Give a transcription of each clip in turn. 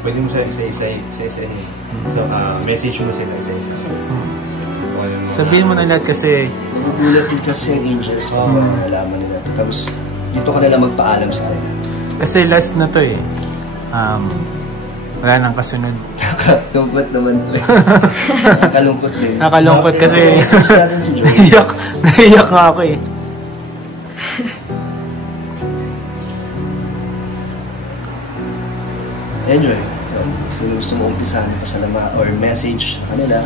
pwede mo siya isa-isa so, message mo sila isa-isa. Sabihin mo na lahat kasi nagugulat din kasi yung Angels ko nalaman nila ito. Tapos dito ka nila magpaalam sa akin. kasi last na to eh. Wala nang kasunod. Nakakalungkot naman. Nakakalungkot din. Nakalungkot kasi si naiyak nga ako eh. Enjoy. Gusto mo umpisahan pasalama or message sa kanila.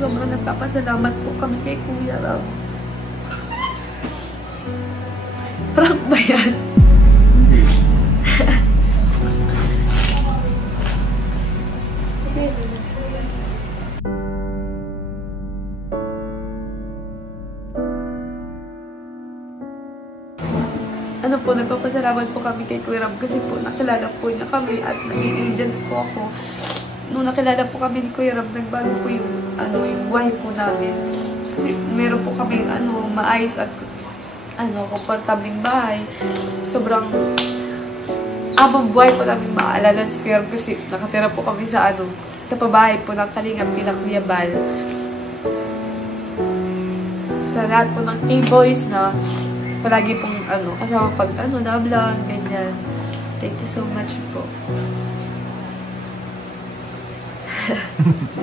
Sobrang nagpapasalamat po kami kay Kuya Rob. Prank ba yan? Ano po, nagpapasalamat po kami kay Kuya Rob kasi po nakilala po niya kami at naging agents po ako. Nung nakilala po kami ni Kuya Rob, nagbago po yung buhay po namin. Kasi meron po kami maayos at komportabling bahay. Sobrang abang buhay po namin maalala si Kuya Rob kasi nakatira po kami sa pabahay po ng Kalingap bilang Kuya Bal. Sa lahat po ng K-boys na palagi pong kasama pag na-vlog, ganyan. Thank you so much po.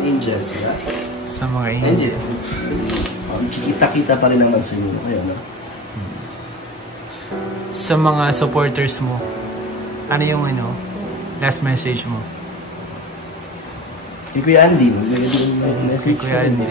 Angels, yeah. Sa mga angel. Kikita-kita pa rin naman sa inyo kayo, no? Sa mga supporters mo, ano yung last message mo? Kay Kuya Andy, message Kuya Andy.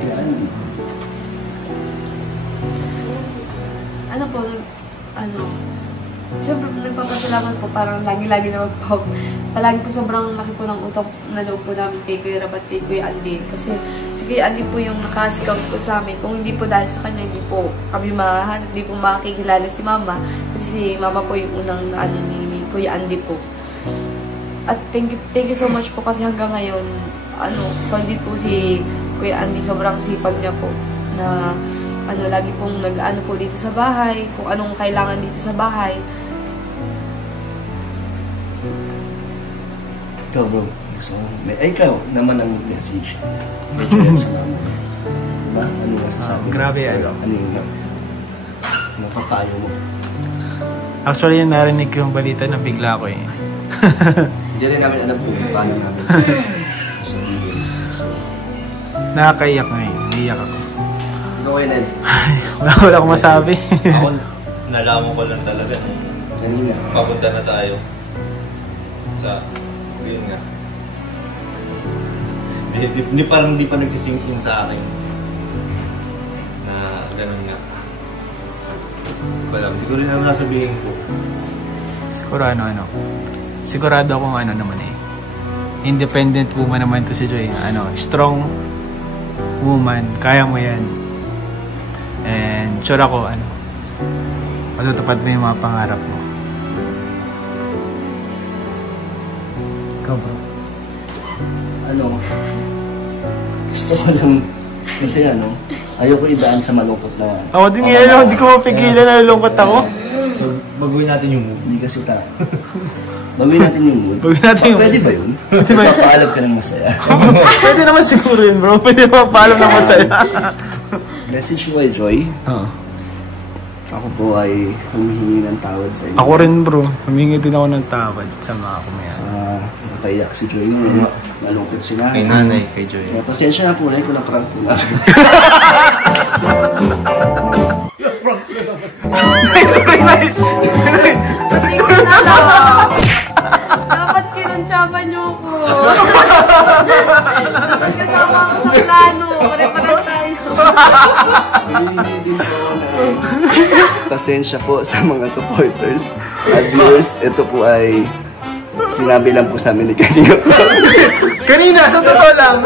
Siyempre, nagpapasalamat po, parang lagi-lagi naman po. Palagi po sobrang laki po ng utok na loob po namin kay Kuya Rob at kay Kuya Andy. Kasi si Kuya Andy po yung naka-scout po sa amin. Kung hindi po dahil sa kanya, hindi po kami hindi po makikilala si Mama. Kasi si Mama po yung unang ni Kuya Andy po. At thank you so much po kasi hanggang ngayon, solid po si Kuya Andy. Sobrang sipag niya po na lagi pong po dito sa bahay, kung anong kailangan dito sa bahay. Ikaw, bro. So, ikaw naman ang message. Medyo sa mama. Diba? Ano masasabi? Grabe, Ano yung papayo mo? Actually, yung narinig ko yung balita na bigla ko eh. Hindi rin namin alam kung paano namin. Nakakaiyak nga eh. Naiyak ako. Ikaw kayo, Ned? Wala akong masabi. Ako, nalaman ko lang talaga. Kanina. Papunta na tayo. Yun nga. Hindi pa nagsisink in sa akin. Na ganun nga. Hindi ko rin ang nasabihin ko. Sigurado akong naman eh. Independent woman naman to si Joy. Strong woman. Kaya mo yan. And sure ako, matutupad mo yung mga pangarap mo. Ikaw, bro. Gusto ko lang, kasi ayoko idaan sa malungkot na. Ako din yan, hindi ko mapigilan na nalungkot ako. So, baguhin natin yung mood. Hindi kasi baguhin natin yung mood. Pwede ba yun? Pwede ba? Papaalam ka ng masaya. Pwede naman siguro yun, bro. Pwede mapaalam ng masaya. Message ko kay Joy. Ako po ay humihingi ng tawad sa inyo. Ako rin, bro. Humingi din ako ng tawad sa mga kumayan. Napaiyak si Joy ngayon. Malungkot si nanay. Kay nanay, kay Joy. Pasensya na po na kung na-prank po na. Dapat kinuntsapan niyo ako. Dapat kasama ako sa plano. Pare-paras tayo. Pasensya po sa mga supporters at viewers. Ito po ay sinabi lang po sa amin ni Kanina. Kanina, sa totoo lang,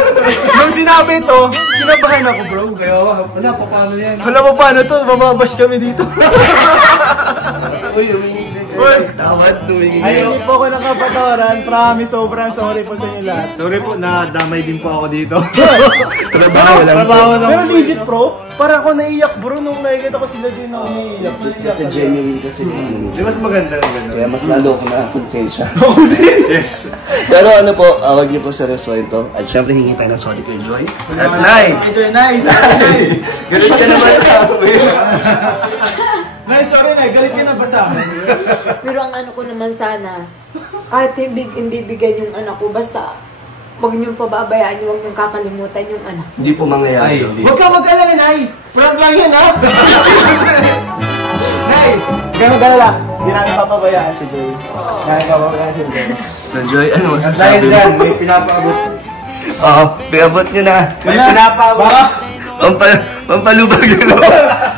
nung sinabi ito, kinabahan ako, bro. Kaya wala pa paano yan. Wala pa paano to, mababash kami dito. Uy, umingin din kayo. Uy! Tawad, umingin. Ay, hindi po ako nakapatawaran. Promise, sobrang sorry po sa inyo lahat. Sorry po, nadamay din po ako dito. Trabaho lang. Trabaho lang. Pero legit bro, para ako naiyak bro nung nakikita ko sila Joy na umiiyak. Kasi genuine kasi. Di mas maganda ang gano'n. Kaya mas lalo ako na konsensya. Yes. Pero ano po, awag niyo po seryosohin to. At syempre hingi tayo ng sorry kay Joy. At Nay! Joy, nice. Ganun ka naman sa Nice, sorry na. Galit ka na ba sa akin? Pero ang ano ko naman sana, kahit hindi bigay yung anak ko, basta huwag niyong pababayaan, huwag niyong kakalimutan yung anak. Hindi po mangyayari. Ay, Huwag ka mag-alala, Nay. Prank lang yan, ha? Nay, huwag ka mag-alala. Hindi namin papabayaan si Joy. Namin papabayaan si Joy. So Joy, ano Dahil masasabi mo? dyan, may pinapaabot. Oo, pinabot niyo na. May pinapaabot. Pampalubag nyo na.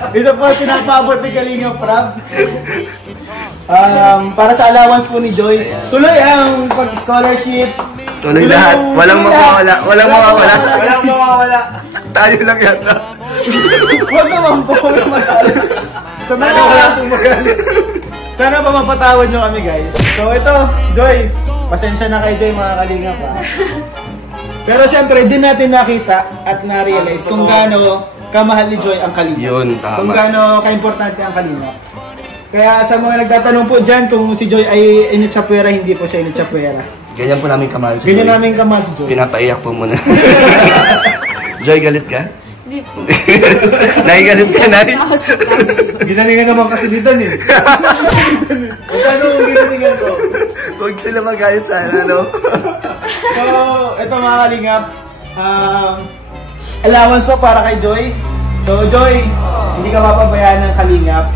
Ito po, pinapaabot ni Kalinga Prab. Para sa allowance po ni Joy. Tuloy ang pag-scholarship. Tuloy lahat. Walang mawawala. Walang mawawala. Walang mawawala. Tayo lang yata. Huwag naman po. Sana pa mapatawad nyo kami guys. So ito, Joy. Pasensya na kay Joy mga Kalinga pa. Pero siyempre, din natin nakita at na-realize kung gaano kamahal ni Joy ang Kalinga. Yun, tama. Kung gaano ka-importante ang Kalinga. Kaya sa mga nagtatanong po dyan kung si Joy ay initsapwera, hindi po siya initsapwera. Ganyan po namin kamahal si Joy. Ganyan namin kamahal si Joy. Pinapaiyak po muna. Joy, galit ka? Hindi po. Nahigalit ka, Nay? Nakasot lang. Ginalingan naman kasi dito eh. Magkano ang ginalingan ko? Huwag sila magalit sana, no? So, ito mga Kalingap. Allowance po para kay Joy. So, Joy, hindi ka mapabayaan ng Kalingap.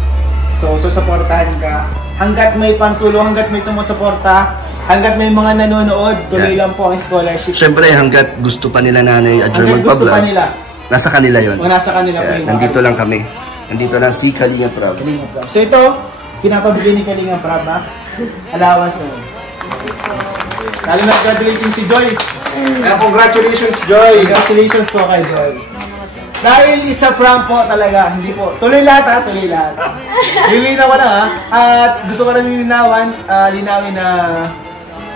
So, susuportahan ka. Hanggat may pantulong, hanggat may sumusuporta, hanggat may mga nanonood, tuloy lang po ang scholarship. Siyempre, hanggat gusto pa nila Nanay Adjoy Hanggat gusto pa magpa-vlog, nila. nasa kanila yun. O nasa kanila po Kaya, yung nandito lang kami. Nandito lang si Kalinga Prab. Kalinga Prab. So, ito, pinapabigay ni Kalinga Prab, ha? Allowance. So. Lalo na graduating si Joy. Kaya congratulations, Joy! Congratulations po kay Joy. Dahil it's a prank po talaga, hindi po. Tuloy lahat ha, tuloy lahat. Lilinaw ko lang ha. At gusto ko rin linawin na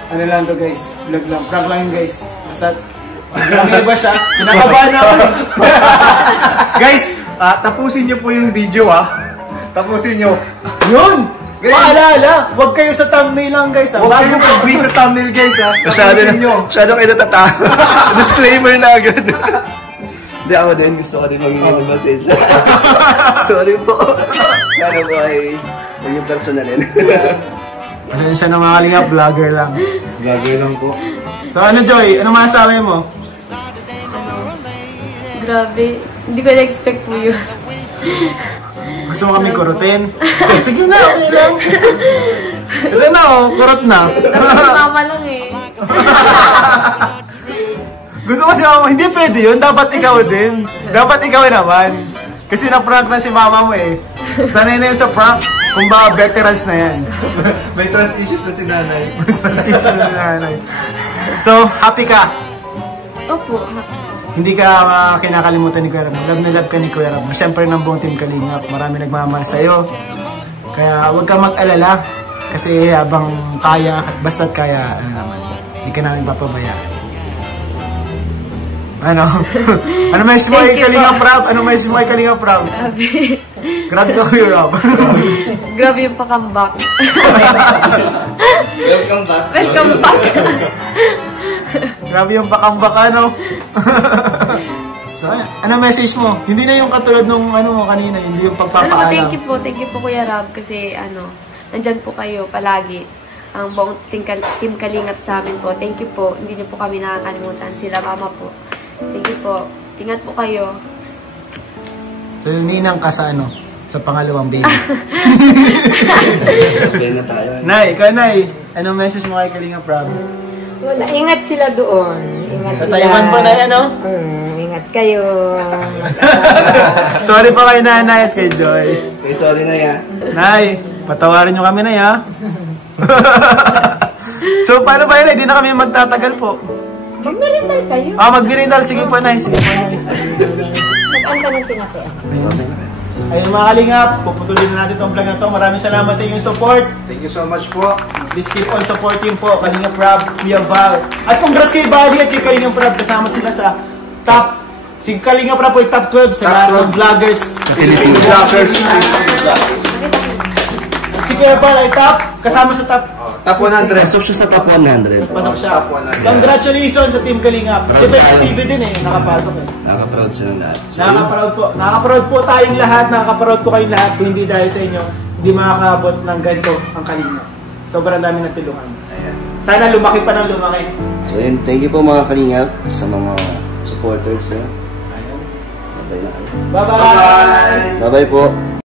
ano lang to guys, vlog lang, prank lang yun guys. Basta, ang iba siya, kinakabahan na ako. Guys, tapusin niyo po yung video Tapusin niyo. Yun! Paalala, huwag kayo sa thumbnail lang guys ha. Huwag Bago kayong mag-base sa thumbnail guys Masyado kayo natatawa. Disclaimer na agad. Hindi ako din, gusto ko din magiging ng message. Sorry po. Sana po ay huwag yung personalin. Pasensya na mga Kalinga, vlogger lang. Vlogger lang po. So ano Joy, ano masasabi mo? Grabe. Hindi ko na-expect po yun. Gusto mo kami kurutin? Sige na, okay lang. Ito na kurot na. Si mama lang eh. Gusto mo si mama, hindi pwede yun, dapat ikaw din. Dapat ikaw naman. Kasi na-prank na si mama mo eh. Sanay na yun sa prank, kung baka veterans na yan. May trust issues na si Nanay. Transition na nanay. So, happy ka? Opo. Hindi ka kinakalimutan ni Kuya Ram. Love na love ka ni Kuya Ram. Siyempre ng buong team Kalingap. Marami nagmamahal sa'yo. Kaya huwag kang mag-alala. Kasi habang kaya at basta't kaya, ano naman, hindi ka namin papabayaan. Ano? Ano may mo kay Kalingap Prab? Ano may mo kay Kalingap Prab? Grabe. Grabe ka Kuya Ram. Grabe yung pakambak. Welcome back. Welcome back. Grabe yung pakambaka, no? So, ano message mo? Hindi na yung katulad nung ano mo kanina, hindi yung pagpapaalam. Thank you po Kuya Rab kasi nandyan po kayo palagi. Ang buong team Kalingap sa amin po. Thank you po. Hindi niyo po kami nakakalimutan. Sila mama po. Thank you po. Ingat po kayo. So, ninang ka sa ano? Sa pangalawang baby. Okay na tayo. Nay, ikaw Nay. Anong message mo kay Kalingap Prab? Wala, ingat sila doon. Ingat Sa sila. Taiwan po, Nay, ano? Ingat kayo. Sorry pa kay Nanay at kay Joy. Okay, sorry na ya. Nay, patawarin nyo kami, Nay, ha? So, paano ba yun? Hindi na kami magtatagal po. Magmerindal kayo. Magbirindal. Sige po, Nay. Sige po, Nay. Mag-anta ng tinapay. Ayun mga kalingap, puputulin na natin itong vlog na to. Maraming salamat sa inyong support. Thank you so much po. Please keep on supporting po Kalingap Rob, Kuya Val. At congrats kay Buddy at kay Kalingap Rob. Kasama sila sa top. Si Kalingap Rob po ay top 12 sa lahat ng vloggers. Sa Philippine Vloggers. At si Kuya Val ay top. Kasama sa top. Top 100. Pasok siya sa top 100. Pasok siya. Top 100. Congratulations sa Team Kalingap. Si Bex TV din eh, nakapasok eh. Nakaka-proud silang lahat. Nakaka-proud po. Nakaka-proud po tayong lahat. Nakaka-proud po kayong lahat. Kung hindi dahil sa inyo, hindi makakaabot ng ganito ang Kalingap. Sobrang dami ng tulungan. Sana lumaki pa ng lumaki. So yun, thank you po mga Kalingap sa mga supporters niya. Ayun. Bye-bye na kayo. Bye-bye! Bye. Bye-bye po.